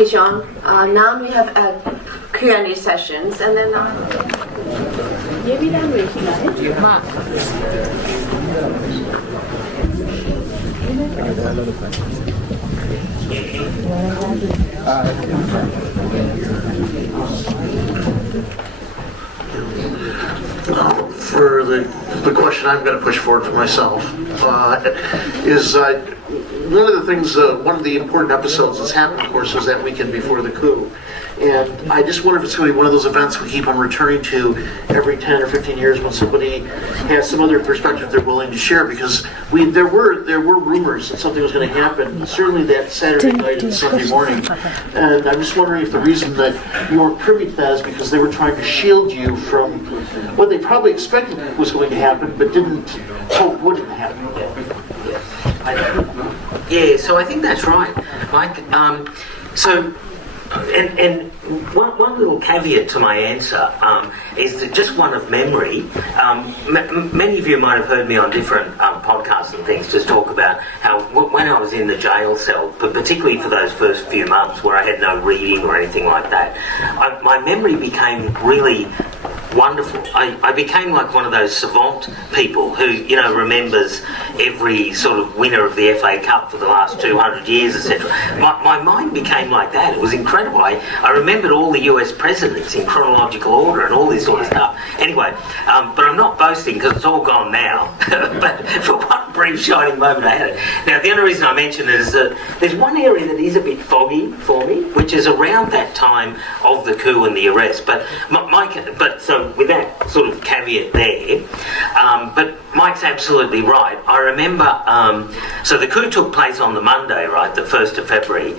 Okay, Sean. Now we have Q&A sessions, and then Mark. For the question I'm going to push forward for myself is one of the things, one of the important episodes that's happened, of course, was that weekend before the coup. And I just wonder if it's going to be one of those events we keep on returning to every 10 or 15 years when somebody has some other perspective they're willing to share, because there were rumors that something was going to happen, certainly that Saturday night and Sunday morning. And I'm just wondering if the reason that you weren't privy to that is because they were trying to shield you from what they probably expected was going to happen, but didn't hope wouldn't happen. Yeah, so I think that's right, Mike. And one little caveat to my answer is that just one of memory. Many of you might have heard me on different podcasts and things just talk about how when I was in the jail cell, but particularly for those first few months where I had no reading or anything like that, my memory became really wonderful. I became like one of those savant people who, remembers every sort of winner of the FA Cup for the last 200 years, etc. My mind became like that. It was incredible. I remembered all the US presidents in chronological order and all this sort of stuff. Anyway, but I'm not boasting because it's all gone now. But for one brief shining moment I had it. Now, the only reason I mention it is that there's one area that is a bit foggy for me, which is around that time of the coup and the arrest. But so with that sort of caveat there, but Mike's absolutely right. I remember, so the coup took place on the Monday, right, the 1st of February.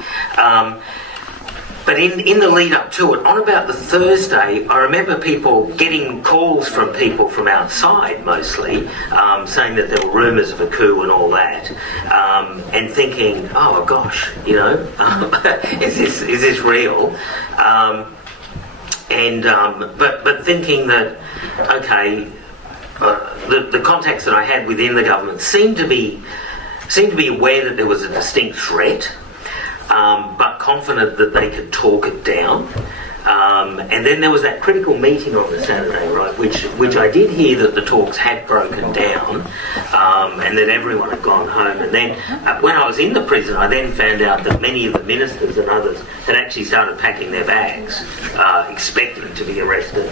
But in the lead up to it, on about the Thursday, I remember people getting calls from people from outside mostly, saying that there were rumours of a coup and all that, and thinking, oh gosh, is this real? But thinking that, okay, the contacts that I had within the government seemed to be aware that there was a distinct threat, but confident that they could talk it down. And then there was that critical meeting on the Saturday, right, which I did hear that the talks had broken down, and that everyone had gone home. And then when I was in the prison, I then found out that many of the ministers and others had actually started packing their bags, expecting to be arrested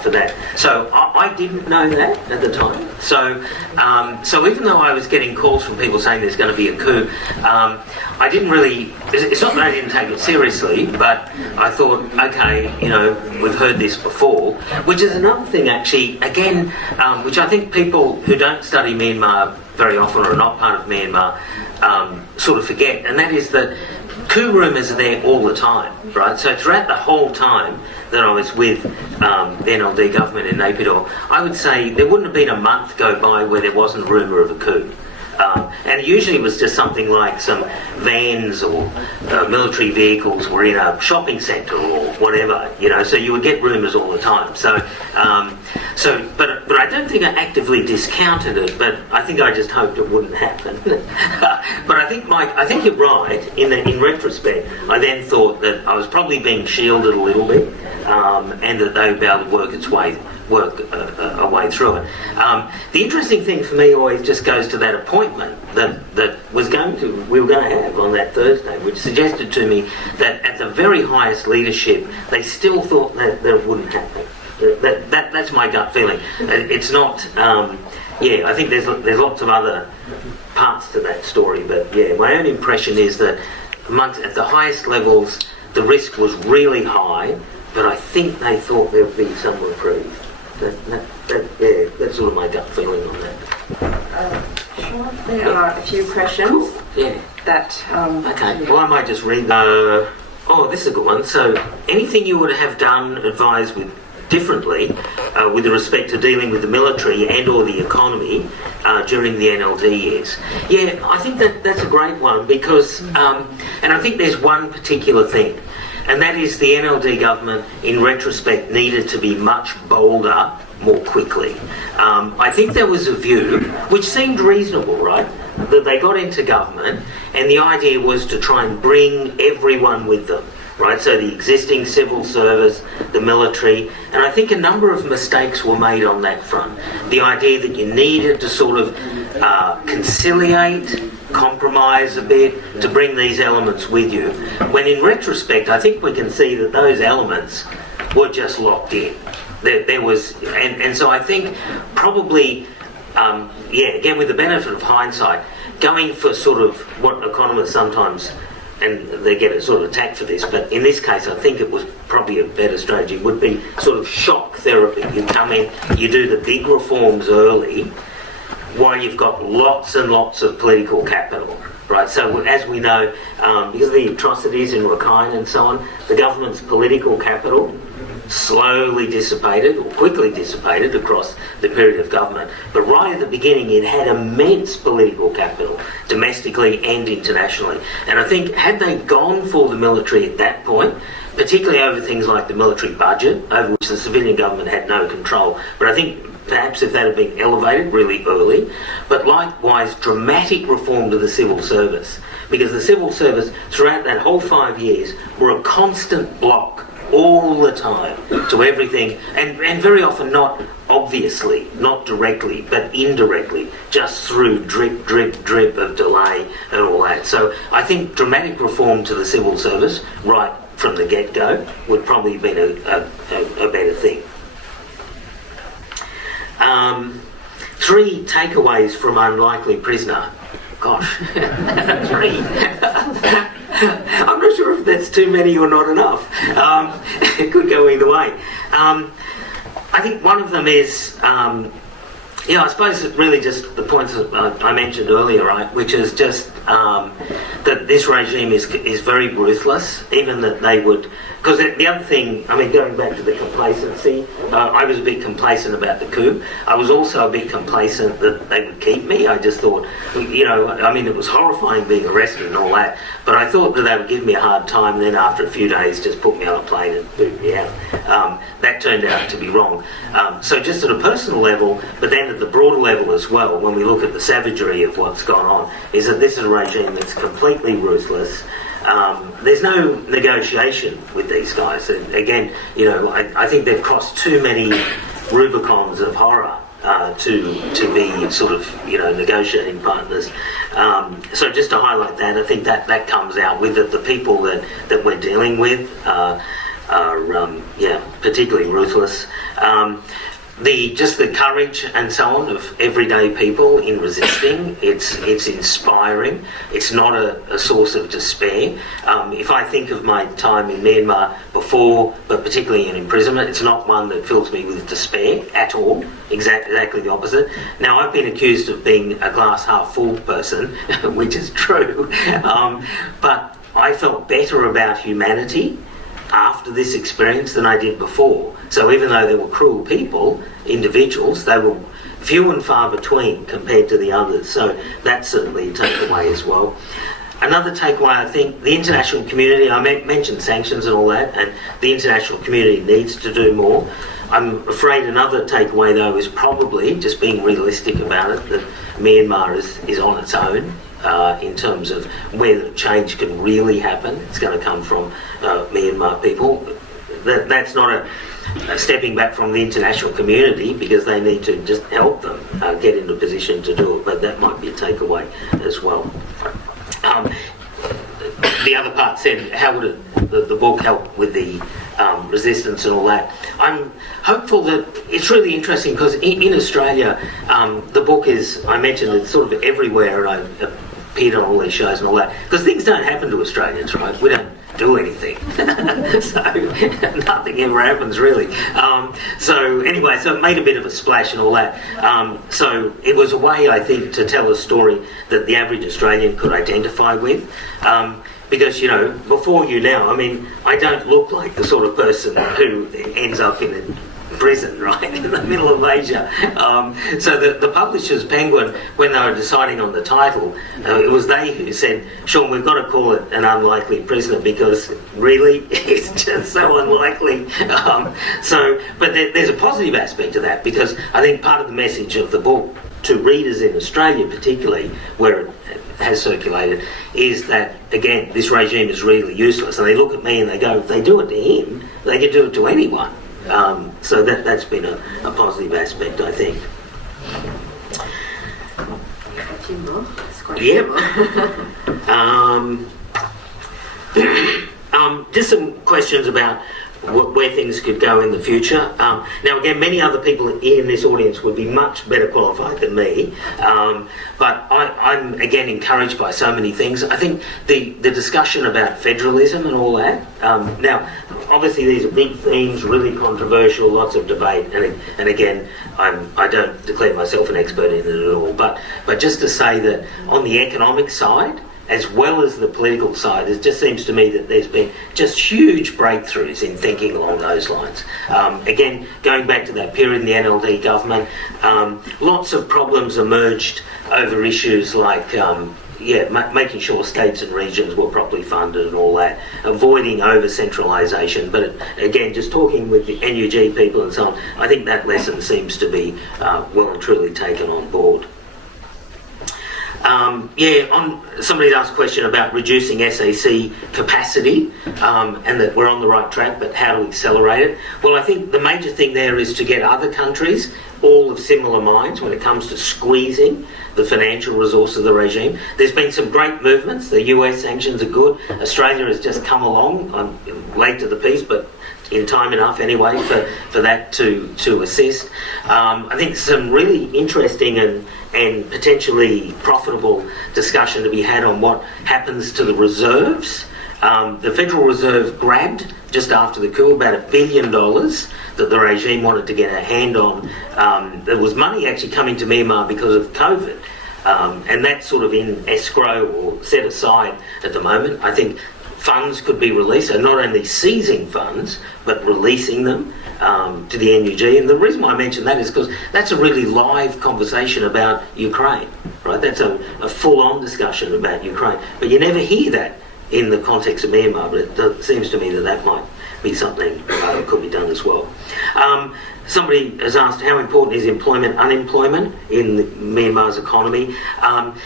for that. So I didn't know that at the time. So even though I was getting calls from people saying there's going to be a coup, I didn't really, it's not that I didn't take it seriously, but I thought, okay, we've heard this before, which is another thing actually, again, which I think people who don't study Myanmar very often or are not part of Myanmar sort of forget, and that is that coup rumours are there all the time, right? So throughout the whole time that I was with the NLD government in Naypyidaw, I would say there wouldn't have been a month go by where there wasn't a rumour of a coup. And usually it was just something like some vans or military vehicles were in a shopping centre or whatever, so you would get rumours all the time. But I don't think I actively discounted it, but I think I just hoped it wouldn't happen. But I think, Mike, you're right. In retrospect, I then thought that I was probably being shielded a little bit, and that they would be able to work a way through it. The interesting thing for me always just goes to that appointment that we were going to have on that Thursday, which suggested to me that at the very highest leadership, they still thought that it wouldn't happen. That's my gut feeling. It's not. I think there's lots of other parts to that story, but my own impression is that at the highest levels, the risk was really high, but I think they thought there would be some reprieve. That's sort of my gut feeling on that. Sure. There are a few questions. Cool. Yeah. Okay. Well, I might just read. This is a good one. So, anything you would have done, advised with differently, with respect to dealing with the military and/or the economy during the NLD years? Yeah, I think that's a great one because, and I think there's one particular thing. And that is the NLD government, in retrospect, needed to be much bolder more quickly. I think there was a view, which seemed reasonable, right, that they got into government and the idea was to try and bring everyone with them, right? So the existing civil service, the military, and I think a number of mistakes were made on that front. The idea that you needed to sort of conciliate, compromise a bit to bring these elements with you, when in retrospect I think we can see that those elements were just locked in. There was, and so I think probably, again with the benefit of hindsight, going for sort of what economists sometimes, and they get sort of attacked for this, but in this case I think it was probably a better strategy, would be sort of shock therapy. You come in, you do the big reforms early, while you've got lots and lots of political capital, right? So as we know, because of the atrocities in Rakhine and so on, the government's political capital slowly dissipated, or quickly dissipated, across the period of government. But right at the beginning it had immense political capital, domestically and internationally. And I think had they gone for the military at that point, particularly over things like the military budget, over which the civilian government had no control, but I think perhaps if that had been elevated really early, but likewise dramatic reform to the civil service, because the civil service throughout that whole 5 years were a constant block all the time to everything, and very often not obviously, not directly, but indirectly, just through drip, drip, drip of delay and all that. So I think dramatic reform to the civil service right from the get-go would probably have been a better thing. 3 takeaways from Unlikely Prisoner. Gosh, 3. I'm not sure if that's too many or not enough. It could go either way. I think one of them is, I suppose really just the points that I mentioned earlier, right, which is just that this regime is very ruthless, even that they would, because the other thing, I mean, going back to the complacency, I was a bit complacent about the coup. I was also a bit complacent that they would keep me. I just thought, I mean, it was horrifying being arrested and all that, but I thought that they would give me a hard time, and then after a few days just put me on a plane and boot me out. That turned out to be wrong. So just at a personal level, but then at the broader level as well, when we look at the savagery of what's gone on, is that this is a regime that's completely ruthless. There's no negotiation with these guys. And again, I think they've crossed too many Rubicons of horror to be sort of, negotiating partners. So just to highlight that, I think that comes out with it. The people that we're dealing with are particularly ruthless. The courage and so on of everyday people in resisting, it's inspiring. It's not a source of despair. If I think of my time in Myanmar before, but particularly in imprisonment, it's not one that fills me with despair at all. Exactly the opposite. Now, I've been accused of being a glass half full person, which is true, but I felt better about humanity after this experience than I did before. So even though there were cruel people, individuals, they were few and far between compared to the others. So that's certainly a takeaway as well. Another takeaway, I think, the international community, I mentioned sanctions and all that, and the international community needs to do more. I'm afraid another takeaway, though, is probably just being realistic about it, that Myanmar is on its own. In terms of where the change can really happen. It's going to come from Myanmar people. That's not a stepping back from the international community, because they need to just help them get into a position to do it, but that might be a takeaway as well. The other part said, how would the book help with the resistance and all that? I'm hopeful that it's really interesting, because in Australia, the book is, I mentioned, it's sort of everywhere, and I've appeared on all these shows and all that, because things don't happen to Australians, right? We don't do anything. So nothing ever happens, really. So anyway, so it made a bit of a splash and all that. So it was a way, I think, to tell a story that the average Australian could identify with. Because, before you now, I mean, I don't look like the sort of person who ends up in a prison, right, in the middle of Asia. So the publishers, Penguin, when they were deciding on the title, it was they who said, Sean, we've got to call it An Unlikely Prisoner, because really, it's just so unlikely. But there's a positive aspect to that, because I think part of the message of the book to readers in Australia particularly, where has circulated is that, again, this regime is really useless. And they look at me and they go, if they do it to him, they can do it to anyone. So that's been a positive aspect, I think. A few more. Yep. Just some questions about where things could go in the future. Now, again, many other people in this audience would be much better qualified than me, but I'm, again, encouraged by so many things. I think the discussion about federalism and all that, now, obviously these are big themes, really controversial, lots of debate, and again, I don't declare myself an expert in it at all, but just to say that on the economic side, as well as the political side, it just seems to me that there's been just huge breakthroughs in thinking along those lines. Again, going back to that period in the NLD government, lots of problems emerged over issues like making sure states and regions were properly funded and all that, avoiding over-centralisation. But again, just talking with the NUG people and so on, I think that lesson seems to be well and truly taken on board. Somebody asked a question about reducing SAC capacity, and that we're on the right track, but how to accelerate it. Well, I think the major thing there is to get other countries all of similar minds when it comes to squeezing the financial resources of the regime. There's been some great movements. The US sanctions are good. Australia has just come along. I'm late to the piece, but in time enough anyway for that to assist. I think some really interesting and potentially profitable discussion to be had on what happens to the reserves. The Federal Reserve grabbed, just after the coup, about $1 billion that the regime wanted to get a hand on. There was money actually coming to Myanmar because of COVID, and that's sort of in escrow or set aside at the moment. I think funds could be released, so not only seizing funds, but releasing them to the NUG. And the reason why I mention that is because that's a really live conversation about Ukraine, right? That's a full-on discussion about Ukraine. But you never hear that in the context of Myanmar, but it seems to me that might be something that could be done as well. Somebody has asked how important is unemployment in Myanmar's economy.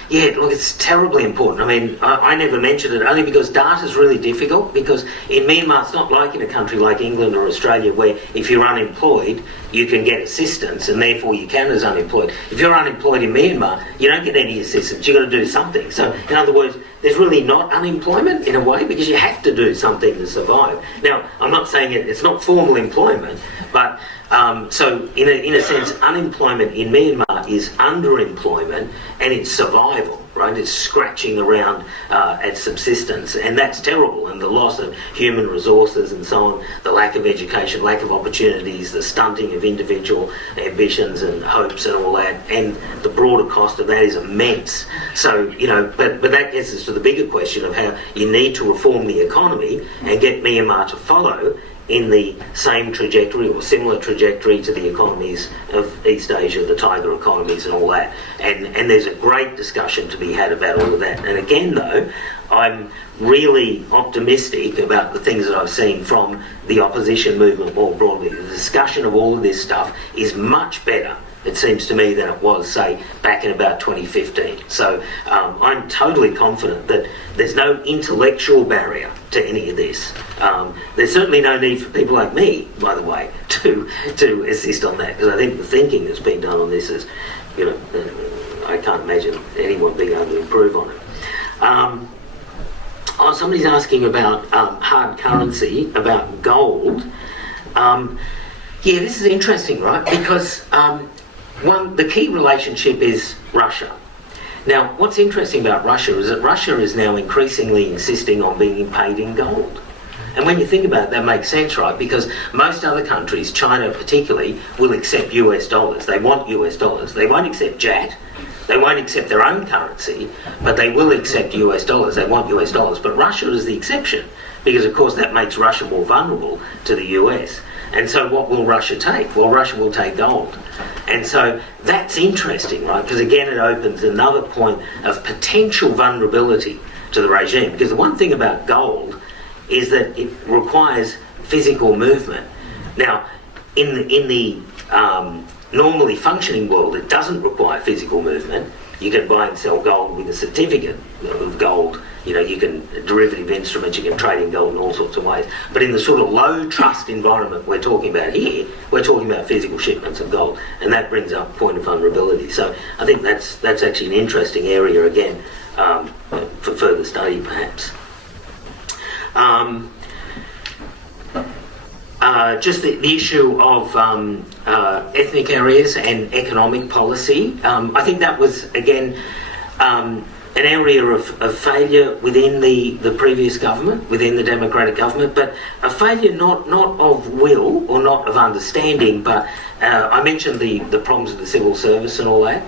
Look, it's terribly important. I mean, I never mentioned it only because data is really difficult, because in Myanmar it's not like in a country like England or Australia where if you're unemployed you can get assistance and therefore you count as unemployed. If you're unemployed in Myanmar you don't get any assistance, you've got to do something. So in other words, there's really not unemployment in a way because you have to do something to survive. Now, I'm not saying it's not formal employment, but so in a sense, unemployment in Myanmar is underemployment and it's survival, right? It's scratching around at subsistence, and that's terrible. And the loss of human resources and so on, the lack of education, lack of opportunities, the stunting of individual ambitions and hopes and all that, and the broader cost of that is immense. So, but that gets us to the bigger question of how you need to reform the economy and get Myanmar to follow in the same trajectory or similar trajectory to the economies of East Asia, the tiger economies and all that. And there's a great discussion to be had about all of that. And again, though, I'm really optimistic about the things that I've seen from the opposition movement more broadly. The discussion of all of this stuff is much better, it seems to me, than it was, say, back in about 2015. So I'm totally confident that there's no intellectual barrier to any of this. There's certainly no need for people like me, by the way, to assist on that, because I think the thinking that's been done on this is, I can't imagine anyone being able to improve on it. Somebody's asking about hard currency, about gold. This is interesting, right? Because the key relationship is Russia. Now, what's interesting about Russia is that Russia is now increasingly insisting on being paid in gold. And when you think about it, that makes sense, right? Because most other countries, China particularly, will accept US dollars. They want US dollars. They won't accept JAT. They won't accept their own currency, but they will accept US dollars. They want US dollars. But Russia is the exception, because, of course, that makes Russia more vulnerable to the US. And so what will Russia take? Well, Russia will take gold. And so that's interesting, right? Because again, it opens another point of potential vulnerability to the regime. Because the one thing about gold is that it requires physical movement. Now, in the normally functioning world, it doesn't require physical movement. you can buy and sell gold with a certificate of gold. You know, you can, derivative instruments, you can trade in gold in all sorts of ways. But in the sort of low trust environment we're talking about here, we're talking about physical shipments of gold, and that brings up point of vulnerability. So I think that's actually an interesting area again, for further study perhaps. Just the issue of ethnic areas and economic policy. I think that was, again, an area of failure within the previous government, within the Democratic government, but a failure not of will or not of understanding, but I mentioned the problems of the civil service and all that.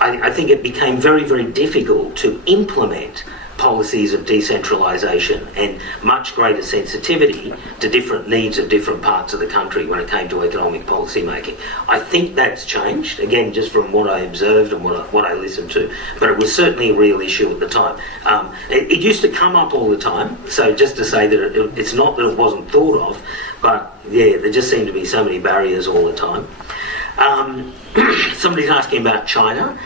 I think it became very, very difficult to implement policies of decentralisation and much greater sensitivity to different needs of different parts of the country when it came to economic policy making. I think that's changed, again, just from what I observed and what I listened to, but it was certainly a real issue at the time. It used to come up all the time, so just to say that it's not that it wasn't thought of, but yeah, there just seemed to be so many barriers all the time. Somebody's asking about China.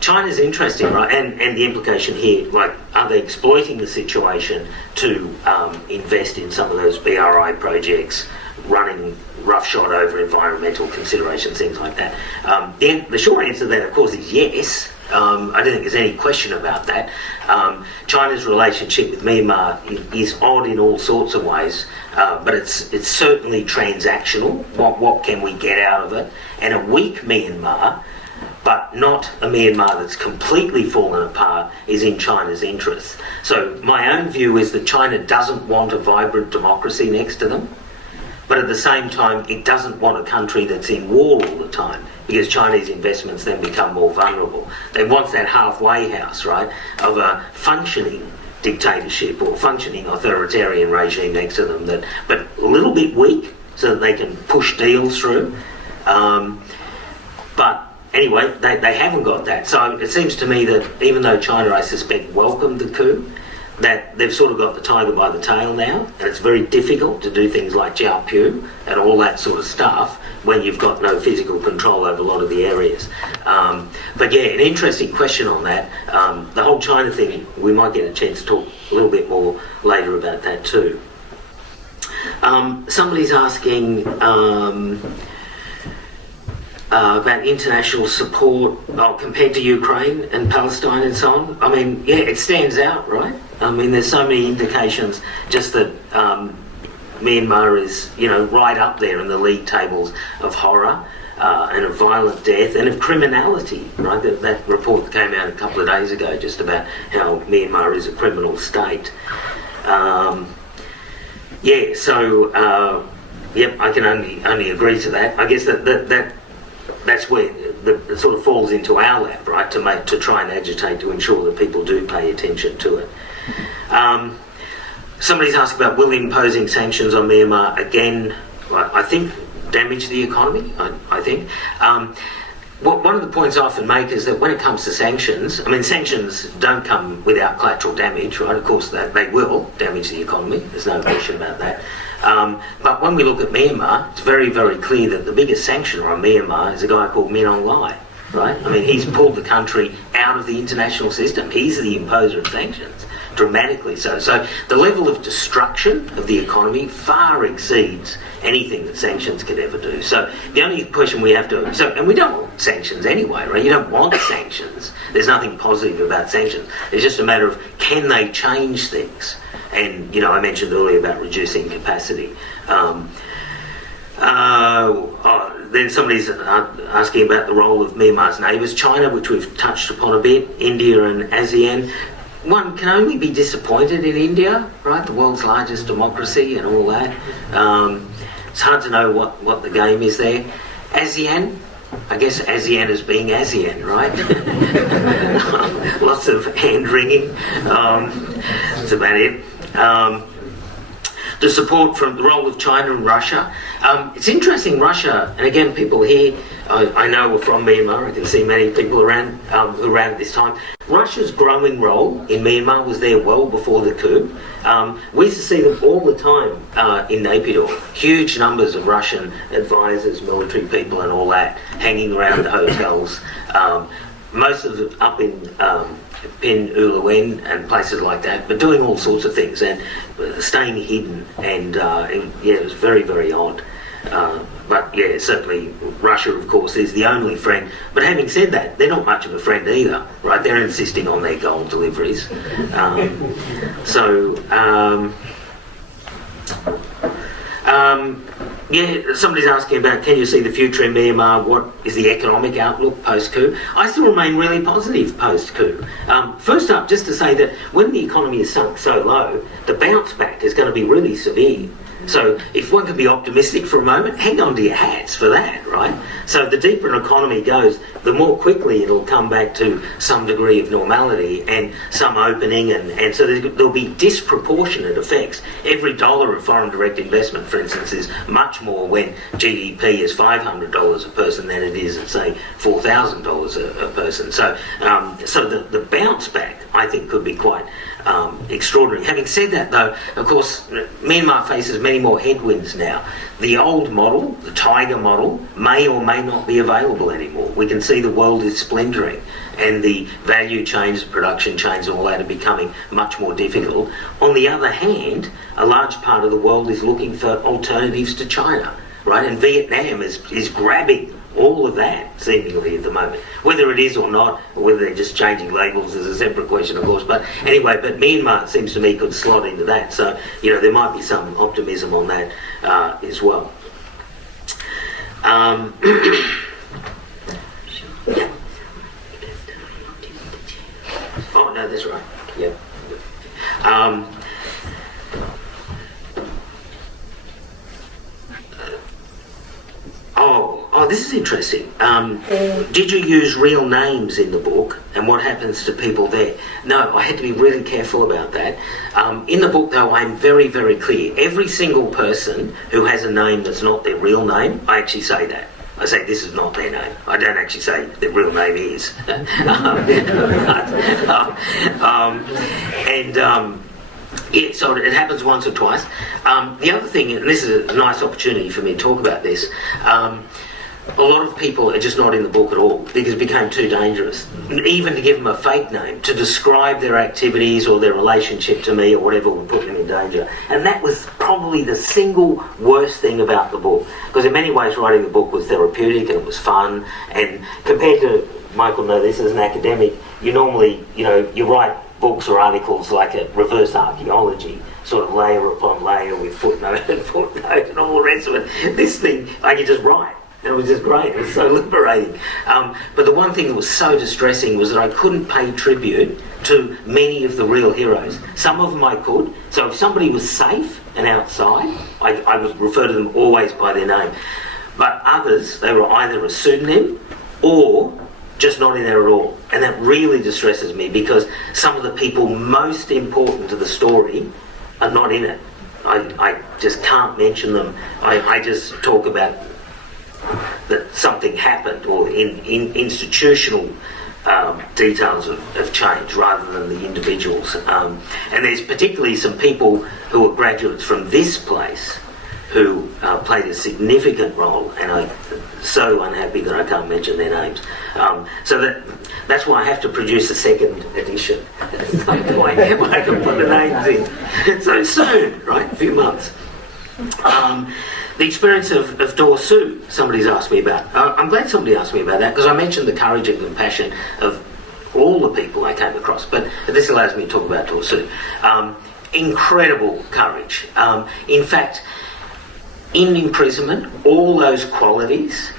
China's interesting, right? And the implication here, like, are they exploiting the situation to invest in some of those BRI projects, running roughshod over environmental considerations, things like that? The short answer to that, of course, is yes. I don't think there's any question about that. China's relationship with Myanmar is odd in all sorts of ways, but it's certainly transactional. What can we get out of it? And a weak Myanmar, but not a Myanmar that's completely fallen apart, is in China's interests. So my own view is that China doesn't want a vibrant democracy next to them, but at the same time it doesn't want a country that's in war all the time, because Chinese investments then become more vulnerable. They want that halfway house, right, of a functioning dictatorship or functioning authoritarian regime next to them, but a little bit weak so that they can push deals through. But anyway, they haven't got that. So it seems to me that even though China, I suspect, welcomed the coup, that they've sort of got the tiger by the tail now, and it's very difficult to do things like Jiaopu and all that sort of stuff when you've got no physical control over a lot of the areas. But yeah, an interesting question on that. The whole China thing, we might get a chance to talk a little bit more later about that too. Somebody's asking about international support compared to Ukraine and Palestine and so on. I mean, yeah, it stands out, right? I mean, there's so many indications just that Myanmar is, you know, right up there in the league tables of horror and of violent death and of criminality, right? That report that came out a couple of days ago just about how Myanmar is a criminal state. Yeah, so, yep, I can only agree to that. I guess that's where it sort of falls into our lap, right, to try and agitate to ensure that people do pay attention to it. Somebody's asked about will imposing sanctions on Myanmar again, I think, damage the economy, I think. One of the points I often make is that when it comes to sanctions, I mean, sanctions don't come without collateral damage, right? Of course, they will damage the economy, there's no question about that. But when we look at Myanmar, it's very, very clear that the biggest sanctioner on Myanmar is a guy called Min Aung Hlaing, right? I mean, he's pulled the country out of the international system. He's the imposer of sanctions, dramatically so. So the level of destruction of the economy far exceeds anything that sanctions could ever do. So the only question we have to... and we don't want sanctions anyway, right? You don't want sanctions. There's nothing positive about sanctions. It's just a matter of, can they change things? And, you know, I mentioned earlier about reducing capacity. Then somebody's asking about the role of Myanmar's neighbours, China, which we've touched upon a bit, India and ASEAN. One can only be disappointed in India, right? The world's largest democracy and all that. It's hard to know what the game is there. ASEAN, I guess ASEAN as being ASEAN, right? Lots of hand-wringing. That's about it. The support from the role of China and Russia. It's interesting, Russia, and again, people here I know are from Myanmar. I can see many people around at this time. Russia's growing role in Myanmar was there well before the coup. We used to see them all the time in Naypyidaw. Huge numbers of Russian advisors, military people and all that hanging around the hotels. Most of them up in Pin Uluwen and places like that, but doing all sorts of things and staying hidden. And it was very, very odd. But yeah, certainly Russia, of course, is the only friend. But having said that, they're not much of a friend either, right? They're insisting on their gold deliveries. Somebody's asking about, can you see the future in Myanmar? What is the economic outlook post-coup? I still remain really positive post-coup. First up, just to say that when the economy is sunk so low, the bounce back is going to be really severe. So if one can be optimistic for a moment, hang on to your hats for that, right? So the deeper an economy goes, the more quickly it'll come back to some degree of normality and some opening, and so there'll be disproportionate effects. Every dollar of foreign direct investment, for instance, is much more when GDP is $500 a person than it is at, say, $4,000 a person. So the bounce back, I think, could be quite extraordinary. Having said that, though, of course, Myanmar faces many more headwinds now. The old model, the Tiger model, may or may not be available anymore. We can see the world is splintering and the value chains, production chains, all that are becoming much more difficult. On the other hand, a large part of the world is looking for alternatives to China, right? And Vietnam is grabbing all of that, seemingly, at the moment. Whether it is or not, or whether they're just changing labels is a separate question, of course. But anyway, but Myanmar, it seems to me, could slot into that. So, there might be some optimism on that as well. Oh, no, that's right. Yeah. Oh, this is interesting. Did you use real names in the book, and what happens to people there? No, I had to be really careful about that. In the book, though, I'm very, very clear. Every single person who has a name that's not their real name, I actually say that. I say this is not their name. I don't actually say their real name is. Yeah, so it happens once or twice. The other thing, and this is a nice opportunity for me to talk about this, a lot of people are just not in the book at all because it became too dangerous. Even to give them a fake name, to describe their activities or their relationship to me or whatever would put them in danger. And that was probably the single worst thing about the book. Because in many ways writing the book was therapeutic and it was fun. And compared to, Michael knows this as an academic, you normally, you write books or articles like a reverse archaeology, sort of layer upon layer with footnote and footnote and all the rest of it. This thing, I could just write. And it was just great. It was so liberating. But the one thing that was so distressing was that I couldn't pay tribute to many of the real heroes. Some of them I could. So if somebody was safe and outside, I would refer to them always by their name. But others, they were either a pseudonym or just not in there at all. And that really distresses me because some of the people most important to the story are not in it. I just can't mention them. I just talk about that something happened or in institutional details of change rather than the individuals. And there's particularly some people who are graduates from this place who played a significant role, and I'm so unhappy that I can't mention their names. So that's why I have to produce a second edition at some point where I can put the names in. So soon, right? A few months. The experience of Daw Suu, somebody's asked me about. I'm glad somebody asked me about that because I mentioned the courage and compassion of all the people I came across, but this allows me to talk about Daw Suu. Incredible courage. In fact, in imprisonment, all those qualities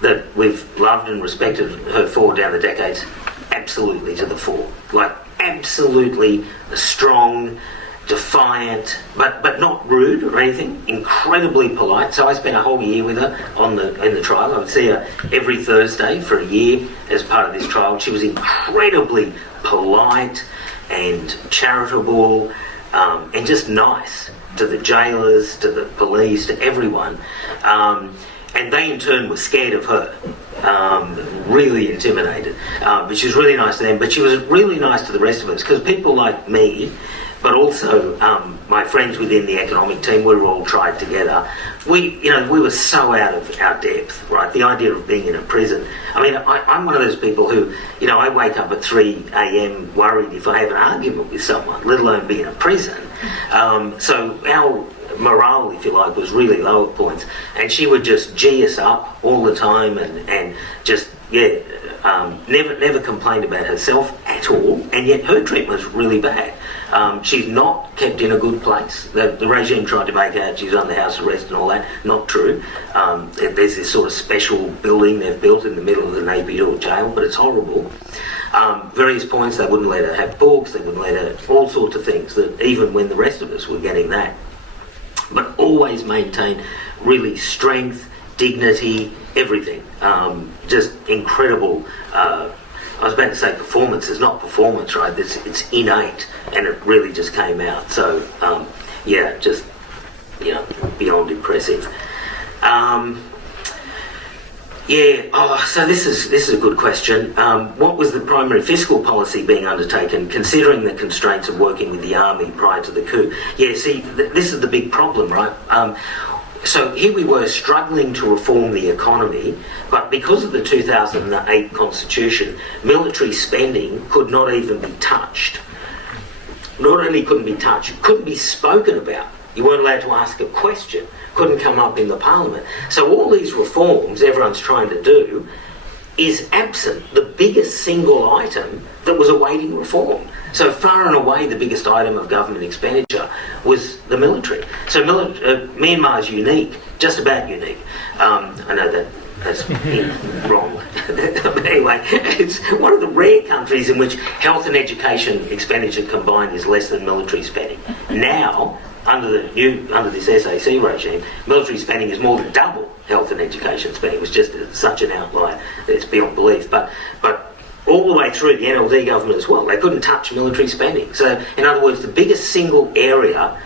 that we've loved and respected her for down the decades, absolutely to the fore. Like, absolutely strong, defiant, but not rude or anything, incredibly polite. So I spent a whole year with her in the trial. I would see her every Thursday for a year as part of this trial. She was incredibly polite and charitable and just nice to the jailers, to the police, to everyone. and they in turn were scared of her, really intimidated. But she was really nice to them, but she was really nice to the rest of us, because people like me, but also my friends within the economic team, we were all tried together. We were so out of our depth, right? The idea of being in a prison. I mean, I'm one of those people who, I wake up at 3 a.m. worried if I have an argument with someone, let alone be in a prison. So our morale, if you like, was really low at points, and she would just gee us up all the time and just never complained about herself at all, and yet her treatment was really bad. She's not kept in a good place. The regime tried to make out she's under house arrest and all that. Not true. There's this sort of special building they've built in the middle of the Naypyidaw jail, but it's horrible. Various points, they wouldn't let her have books, they wouldn't let her, all sorts of things, that even when the rest of us were getting that. But always maintain really strength, dignity, everything. Just incredible. I was about to say performance. It's not performance, right? It's innate, and it really just came out. So, just beyond impressive. So this is a good question. What was the primary fiscal policy being undertaken, considering the constraints of working with the army prior to the coup? Yeah, see, this is the big problem, right? So here we were struggling to reform the economy, but because of the 2008 constitution, military spending could not even be touched. Not only couldn't be touched, it couldn't be spoken about. You weren't allowed to ask a question, couldn't come up in the parliament. So all these reforms everyone's trying to do is absent the biggest single item that was awaiting reform. So far and away the biggest item of government expenditure was the military. So Myanmar is unique, just about unique. I know that's wrong. But anyway, it's one of the rare countries in which health and education expenditure combined is less than military spending. Now, under this SAC regime, military spending is more than double health and education spending. It was just such an outlier that it's beyond belief. But all the way through the NLD government as well, they couldn't touch military spending. So, in other words, the biggest single area,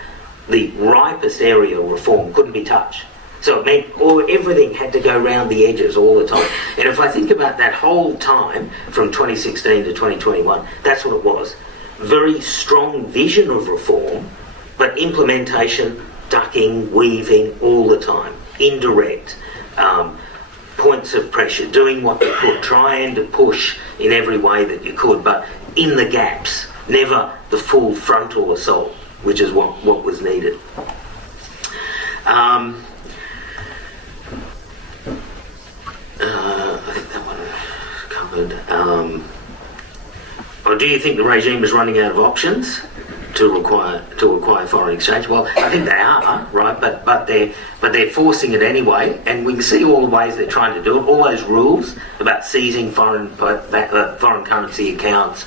the ripest area of reform, couldn't be touched. So it meant everything had to go round the edges all the time. And if I think about that whole time, from 2016 to 2021, that's what it was. Very strong vision of reform, but implementation, ducking, weaving all the time. Indirect. Points of pressure, doing what you could, trying to push in every way that you could, but in the gaps, never the full frontal assault, which is what was needed. I think that one covered. Or do you think the regime is running out of options to acquire foreign exchange? Well, I think they are, right? But they're forcing it anyway, and we can see all the ways they're trying to do it. All those rules about seizing foreign currency accounts,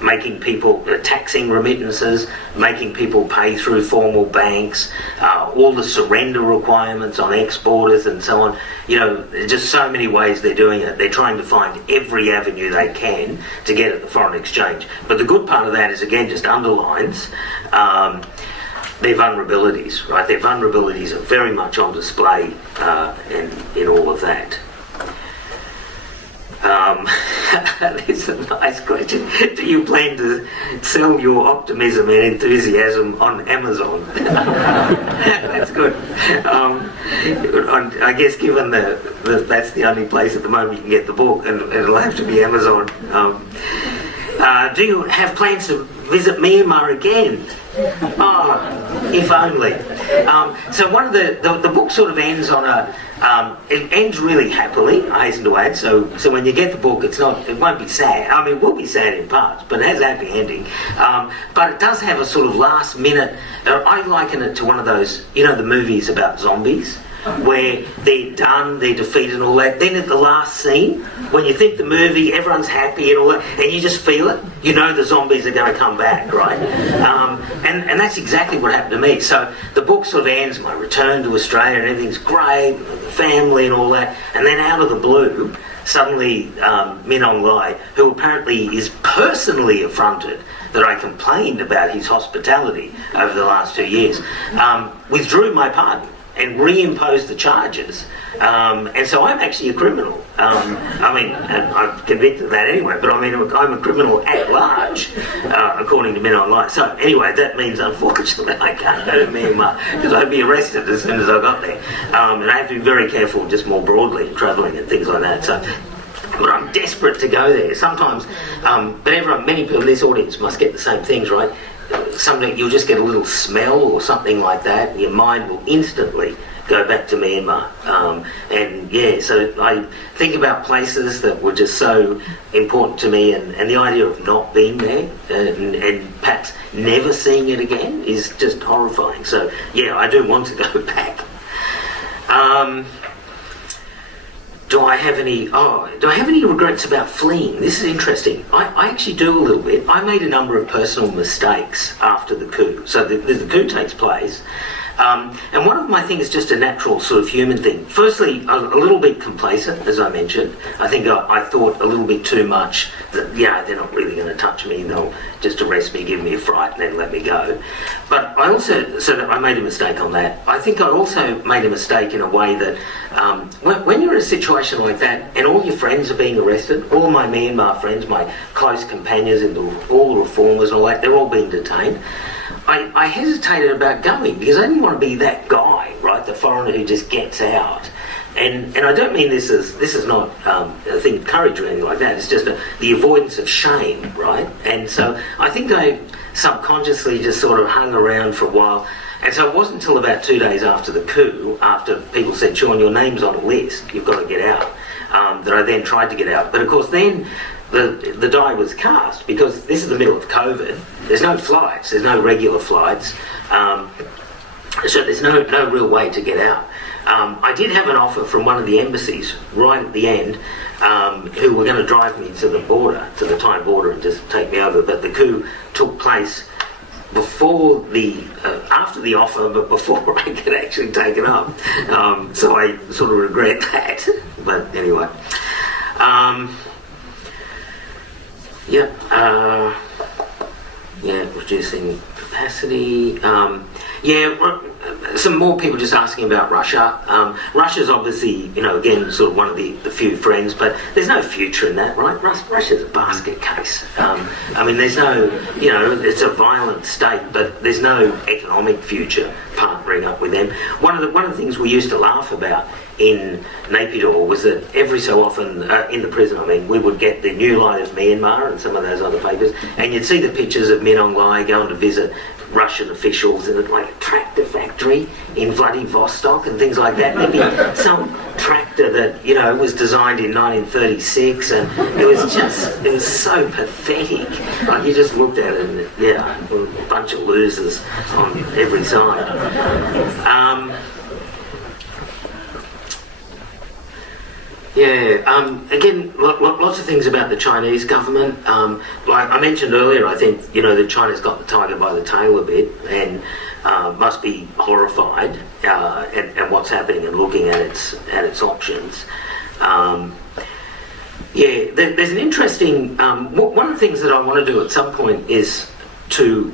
making people taxing remittances, making people pay through formal banks, all the surrender requirements on exporters and so on. There's just so many ways they're doing it. They're trying to find every avenue they can to get at the foreign exchange. But the good part of that is, again, just underlines their vulnerabilities, right? Their vulnerabilities are very much on display in all of that. This is a nice question. Do you plan to sell your optimism and enthusiasm on Amazon? That's good. I guess given that's the only place at the moment you can get the book, and it'll have to be Amazon. Do you have plans to visit Myanmar again? If only. So one of the book sort of ends on it ends really happily, I hasten to add. So when you get the book, it won't be sad. I mean, it will be sad in parts, but it has a happy ending. But it does have a sort of last minute. I liken it to one of those, the movies about zombies, where they're done, they're defeated and all that. Then at the last scene, when you think the movie, everyone's happy and all that, and you just feel it, the zombies are going to come back, right? And that's exactly what happened to me. So the book sort of ends, my return to Australia, and everything's great, the family and all that, and then out of the blue, suddenly Min Aung Hlaing, who apparently is personally affronted that I complained about his hospitality over the last 2 years, withdrew my pardon. and reimpose the charges. And so I'm actually a criminal. I mean, and I'm convicted of that anyway, but I mean, I'm a criminal at large, according to Men Online. So anyway, that means, unfortunately, I can't go to Myanmar because I'd be arrested as soon as I got there. And I have to be very careful just more broadly travelling and things like that. So, but I'm desperate to go there. Sometimes, but many people in this audience must get the same things, right? Something, you'll just get a little smell or something like that, and your mind will instantly go back to Myanmar. And yeah, so I think about places that were just so important to me, and the idea of not being there and perhaps never seeing it again is just horrifying. So yeah, I do want to go back. Do I have any regrets about fleeing? This is interesting. I actually do a little bit. I made a number of personal mistakes after the coup. So the coup takes place. And one of them, I think, is just a natural sort of human thing. Firstly, a little bit complacent, as I mentioned. I think I thought a little bit too much that, yeah, they're not really going to touch me. They'll just arrest me, give me a fright, and then let me go. But I also, so I made a mistake on that. I think I also made a mistake in a way that when you're in a situation like that and all your friends are being arrested, all my Myanmar friends, my close companions, and all the reformers and all that, they're all being detained. I hesitated about going because I didn't want to be that guy, right? The foreigner who just gets out. And I don't mean this is not a thing of courage or anything like that. It's just the avoidance of shame, right? And so I think I subconsciously just sort of hung around for a while. And so it wasn't until about 2 days after the coup, after people said, Sean, your name's on a list, you've got to get out, that I then tried to get out. But of course then the die was cast because this is the middle of COVID. There's no flights, there's no regular flights, so there's no real way to get out. I did have an offer from one of the embassies right at the end, who were going to drive me to the border, to the Thai border, and just take me over. But the coup took place before after the offer, but before I could actually take it up. So I sort of regret that. But anyway. Reducing capacity. Some more people just asking about Russia. Russia's obviously, again, sort of one of the few friends, but there's no future in that, right? Russia's a basket case. There's no, it's a violent state, but there's no economic future partnering up with them. One of the things we used to laugh about in Naypyidaw was that every so often, in the prison, we would get the New Light of Myanmar and some of those other papers, and you'd see the pictures of Men Online going to visit Russian officials in a tractor factory in Vladivostok and things like that. There'd be some tractor that, was designed in 1936, and it was so pathetic. You just looked at it and, a bunch of losers on every side. Again, lots of things about the Chinese government. Like I mentioned earlier, I think, that China's got the tiger by the tail a bit and must be horrified at what's happening and looking at its options. There's an interesting... one of the things that I want to do at some point is to...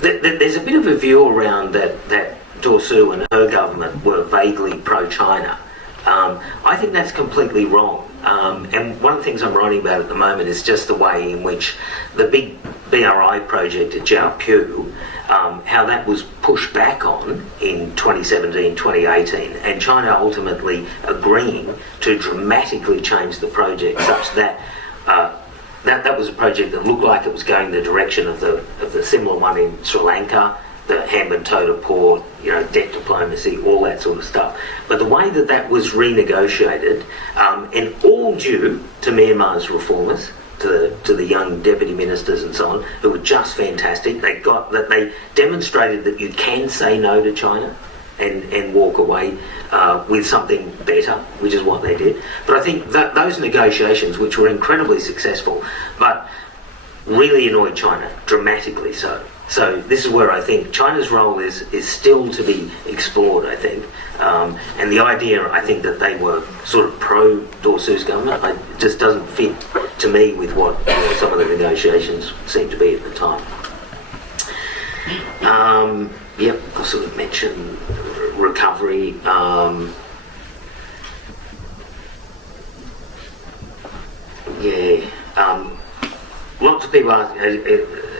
there's a bit of a view around that Daw Suu and her government were vaguely pro-China. I think that's completely wrong. And one of the things I'm writing about at the moment is just the way in which the big BRI project at Jiao Piu, how that was pushed back on in 2017, 2018, and China ultimately agreeing to dramatically change the project such that that was a project that looked like it was going the direction of the similar one in Sri Lanka, the Hambantota port, debt diplomacy, all that sort of stuff. But the way that was renegotiated, and all due to Myanmar's reformers, to the young deputy ministers and so on, who were just fantastic. They demonstrated that you can say no to China and walk away with something better, which is what they did. But I think that those negotiations, which were incredibly successful, but really annoyed China, dramatically so. So this is where I think China's role is still to be explored, I think. And the idea, I think, that they were sort of pro-Daw Suu's government, it just doesn't fit to me with what some of the negotiations seemed to be at the time. I sort of mentioned recovery. Lots of people ask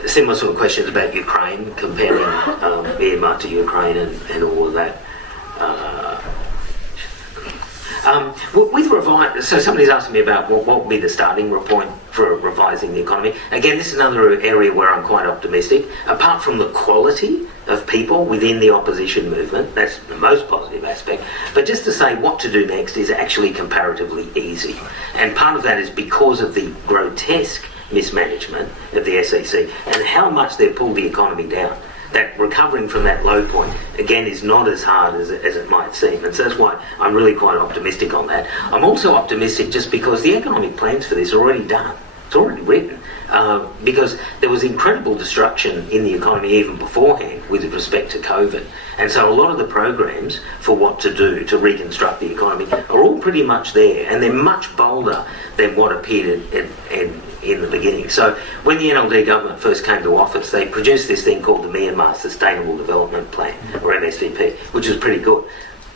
similar sort of questions about Ukraine, comparing Myanmar to Ukraine and all of that. So somebody's asking me about what would be the starting point for revising the economy. Again, this is another area where I'm quite optimistic. Apart from the quality of people within the opposition movement, that's the most positive aspect, but just to say what to do next is actually comparatively easy. And part of that is because of the grotesque mismanagement of the SEC and how much they've pulled the economy down. That recovering from that low point, again, is not as hard as it might seem. And so that's why I'm really quite optimistic on that. I'm also optimistic just because the economic plans for this are already done. It's already written. Because there was incredible destruction in the economy even beforehand with respect to COVID. And so a lot of the programs for what to do to reconstruct the economy are all pretty much there. And they're much bolder than what appeared in the beginning. So when the NLD government first came to office, they produced this thing called the Myanmar Sustainable Development Plan, or MSDP, which was pretty good.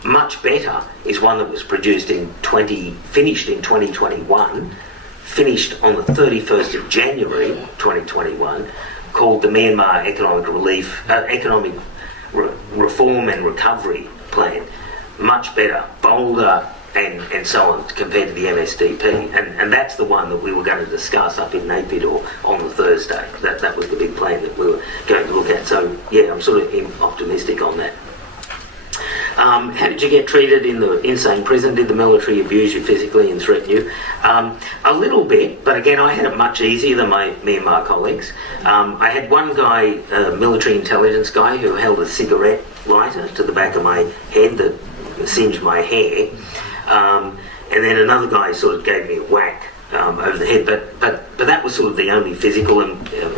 Much better is one that was finished in 2021, finished on the 31st of January 2021, called the Myanmar Economic Reform and Recovery Plan. Much better, bolder, and so on, compared to the MSDP. And that's the one that we were going to discuss up in Naypyidaw on the Thursday. That was the big plan that we were going to look at. So, yeah, I'm sort of optimistic on that. How did you get treated in the insane prison? Did the military abuse you physically and threaten you? A little bit, but again, I had it much easier than my Myanmar colleagues. I had one guy, a military intelligence guy, who held a cigarette lighter to the back of my head that singed my hair. And then another guy sort of gave me a whack over the head, but that was sort of the only physical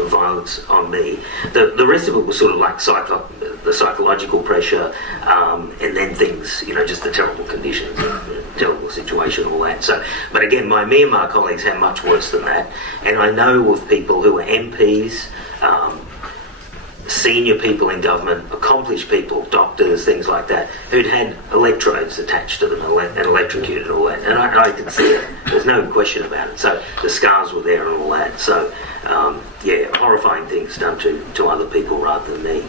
violence on me. The rest of it was sort of like the psychological pressure, and then things, just the terrible conditions, terrible situation, all that. So, but again, my Myanmar colleagues had much worse than that, and I know of people who were MPs, senior people in government, accomplished people, doctors, things like that, who'd had electrodes attached to them and electrocuted and all that. And I could see it. There's no question about it. So the scars were there and all that. So, horrifying things done to other people rather than me.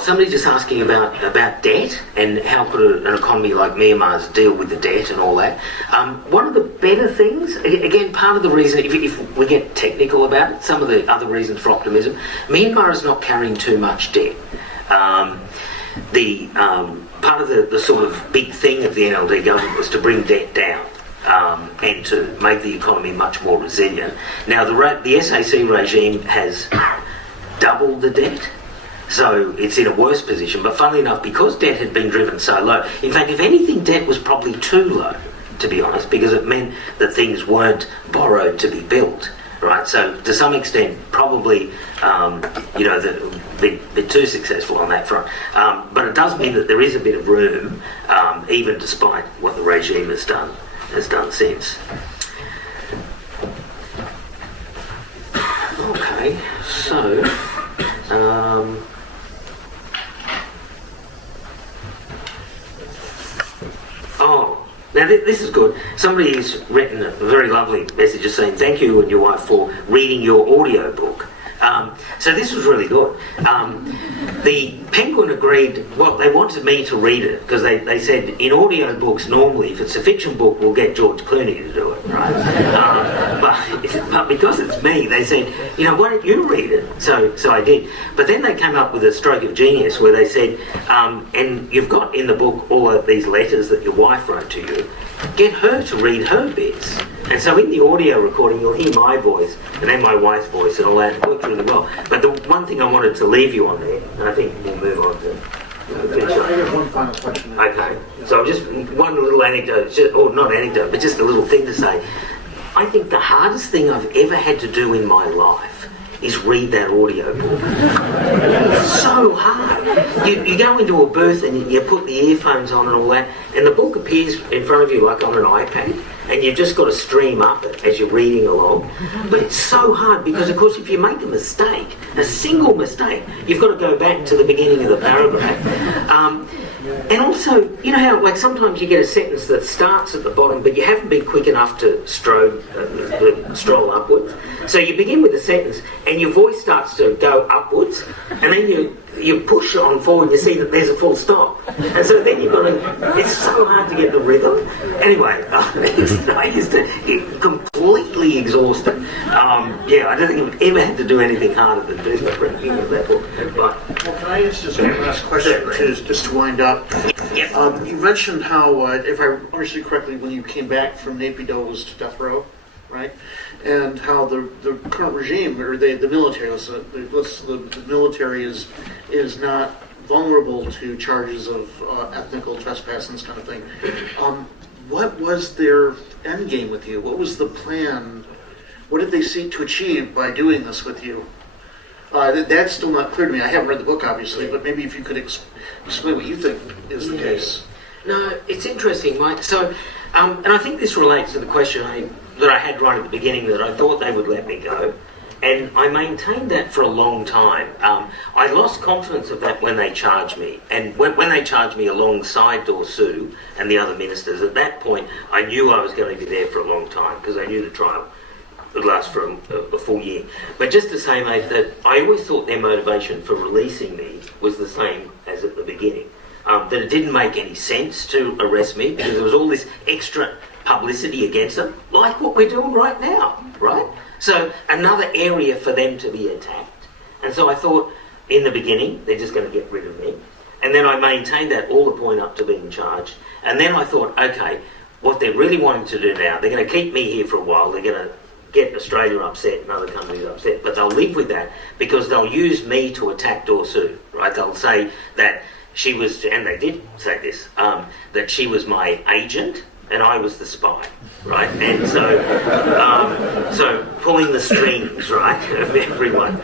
Somebody just asking about debt and how could an economy like Myanmar's deal with the debt and all that. One of the better things, again, part of the reason, if we get technical about it, some of the other reasons for optimism, Myanmar is not carrying too much debt. Part of the sort of big thing of the NLD government was to bring debt down. And to make the economy much more resilient. Now, the SAC regime has doubled the debt, so it's in a worse position. But funnily enough, because debt had been driven so low, in fact, if anything, debt was probably too low, to be honest, because it meant that things weren't borrowed to be built, right? So to some extent, probably, been too successful on that front. But it does mean that there is a bit of room, even despite what the regime has done since. Okay, so now this is good. Somebody's written a very lovely message just saying thank you and your wife for reading your audio book. So this was really good. The Penguin agreed, they wanted me to read it because they said in audio books normally if it's a fiction book we'll get George Clooney to do it, right? But because it's me, they said, why don't you read it? So I did. But then they came up with a stroke of genius where they said, and you've got in the book all of these letters that your wife wrote to you, get her to read her bits. And so in the audio recording, you'll hear my voice and then my wife's voice and all that. It worked really well. But the one thing I wanted to leave you on there, and I think we'll move on to finish up. I have one final question. Okay. So just one little anecdote, or not anecdote, but just a little thing to say. I think the hardest thing I've ever had to do in my life is read that audio book. It's so hard. You go into a booth and you put the earphones on and all that, and the book appears in front of you like on an iPad. and you've just got to stream up it as you're reading along. But it's so hard because, of course, if you make a mistake, a single mistake, you've got to go back to the beginning of the paragraph. And also, you know how, like, sometimes you get a sentence that starts at the bottom, but you haven't been quick enough to stroll upwards. So you begin with a sentence, and your voice starts to go upwards, and then you push on forward, you see that there's a full stop. And so then you've got to, it's so hard to get the rhythm. Anyway, I used to get completely exhausted. I don't think I've ever had to do anything harder than do the reading of that book. But, well, can I ask just one last question, just to wind up? Yep. You mentioned how, if I understood correctly, when you came back from Naypyidaw was to death row, right? And how the current regime, or the military, the military is not vulnerable to charges of ethnical trespass and this kind of thing. What was their end game with you? What was the plan? What did they seek to achieve by doing this with you? That's still not clear to me. I haven't read the book, obviously, but maybe if you could explain what you think is the case. No, it's interesting, Mike. So, and I think this relates to the question that I had right at the beginning, that I thought they would let me go. And I maintained that for a long time. I lost confidence of that when they charged me. And when they charged me alongside Dorsu and the other ministers, at that point, I knew I was going to be there for a long time, because I knew the trial would last for a full year. But just to say, mate, that I always thought their motivation for releasing me was the same as at the beginning. That it didn't make any sense to arrest me because there was all this extra publicity against them, like what we're doing right now, right? So another area for them to be attacked. And so I thought, in the beginning, they're just going to get rid of me. And then I maintained that all the point up to being charged. And then I thought, okay, what they're really wanting to do now, they're going to keep me here for a while, they're going to get Australia upset and other countries upset, but they'll live with that because they'll use me to attack Dorsu, right? They'll say that she was, and they did say this, that she was my agent and I was the spy, right? And so pulling the strings, right, of everyone.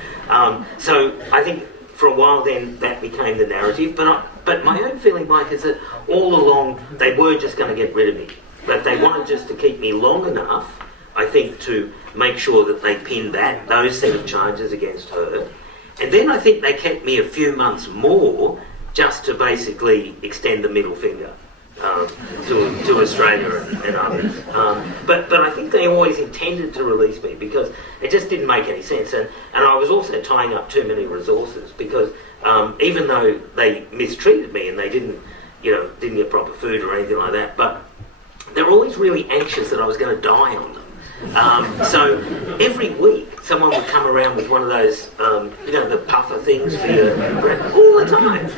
So I think for a while then that became the narrative, but my own feeling, Mike, is that all along they were just going to get rid of me, but they wanted just to keep me long enough, I think, to make sure that they pinned those set of charges against her. And then I think they kept me a few months more just to basically extend the middle finger to Australia and others. But I think they always intended to release me because it just didn't make any sense. And I was also tying up too many resources because even though they mistreated me and they didn't get proper food or anything like that, but they were always really anxious that I was going to die on them. So every week someone would come around with one of those, the puffer things for your breath all the time.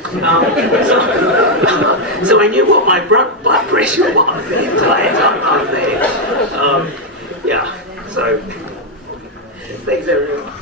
So I knew what my blood pressure was the entire time I was there. So thanks everyone.